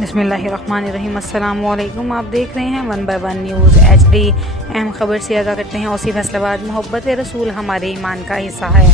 बिस्मिल्लाहिर्रहमानिर्रहीम। अस्सलामु अलैकुम। आप देख रहे हैं 1 बाय 1 न्यूज़ HD। अहम खबर से आगाह करते हैं। ओसी फैसलाबाद। मोहब्बत रसूल हमारे ईमान का हिस्सा है।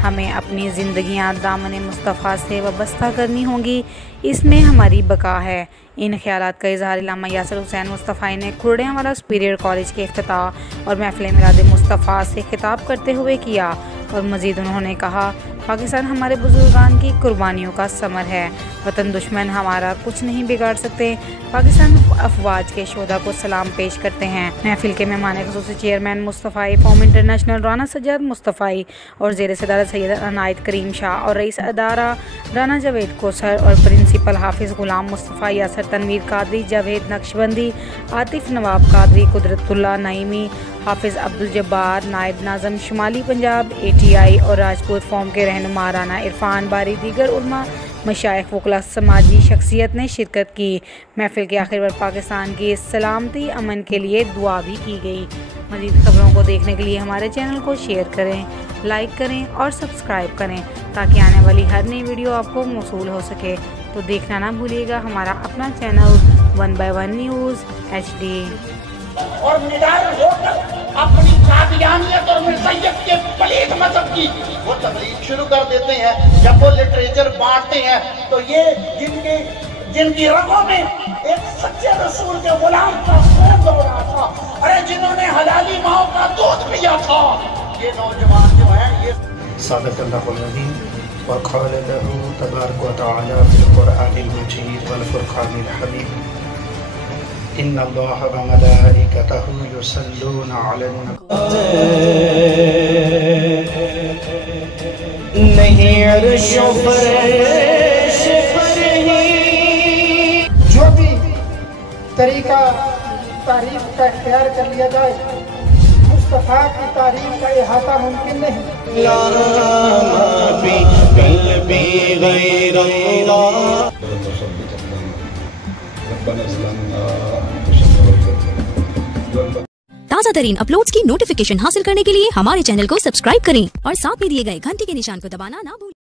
हमें अपनी ज़िंदगियाँ दामन मुस्तफ़ा से वाबस्ता करनी होंगी, इसमें हमारी बका है। इन ख्यालात का इज़हार इल्लामा यासिर हुसैन मुस्तफ़ाई ने खुर्ड़ियांवाला सुपीरियर कॉलेज के इफ्तिताह और महफ़िल मिलाद मुस्तफ़ा से खिताब करते हुए किया। और मज़ीद उन्होंने कहा, पाकिस्तान हमारे बुजुर्गान की कुर्बानियों का समर है। वतन दुश्मन हमारा कुछ नहीं बिगाड़ सकते। पाकिस्तान अफवाज के शोधा को सलाम पेश करते हैं। महफिल के मेहमान ख़ुसूसी chairman Mustafai forum international Rana Sajjad Mustafai और ज़ेर सदारत सैयद अनायत करीम शाह और रईस अदारा राना जावेद कोसर और प्रिंसिपल हाफिज़ गुलाम मुस्तफ़ा यासर तनवीर कादरी जावेद नक्शबंदी आतिफ नवाब कादरी कुदरतुल्लाह नईमी हाफिज़ अब्दुल जब्बार नायब नाज़म शुमाली पंजाब ATI और राजपूत फॉर्म के रहनुमा राना इरफान बारी दीगर उलमा मशाइख वकला समाजी शख्सियत ने शिरकत की। महफिल के आखिर पर पाकिस्तान की सलामती अमन के लिए दुआ भी की गई। मज़ीद खबरों को देखने के लिए हमारे चैनल को शेयर करें, लाइक करें और सब्सक्राइब करें ताकि आने वाली हर नई वीडियो आपको मौसूल हो सके। तो देखना ना भूलिएगा हमारा अपना चैनल 1 बाय 1 न्यूज़ HD। और निडार होकर अपनी कादियानियत और मिर्ज़ाइयत के पलीद मजहब की वो तबलीग शुरू कर देते हैं। जब वो लिटरेचर बांटते हैं तो ये जिनकी रगों में एक सच्चे रसूल के गुलाम का खून दौड़ रहा था, अरे जिन्होंने हलाली माओ का दूध पिया था, ये नौजवान जो है ये सदक़ल्लाहुल अज़ीम व क़ाल लहू तबारक व तआला फ़िल क़ुरआनिल मजीद वल फ़ुरक़ानिल हमीद इन्नल्लाह व मलाइकतहू युसल्लूना अलन नहीं अर्शों पर ही जो भी तरीका तारीफ का इख्तियार कर लिया जाए, मुस्तफ़ा की तारीफ का इहाता मुमकिन नहीं। ताज़ा तरीन अपलोड्स की नोटिफिकेशन हासिल करने के लिए हमारे चैनल को सब्सक्राइब करें और साथ में दिए गए घंटी के निशान को दबाना ना भूलें।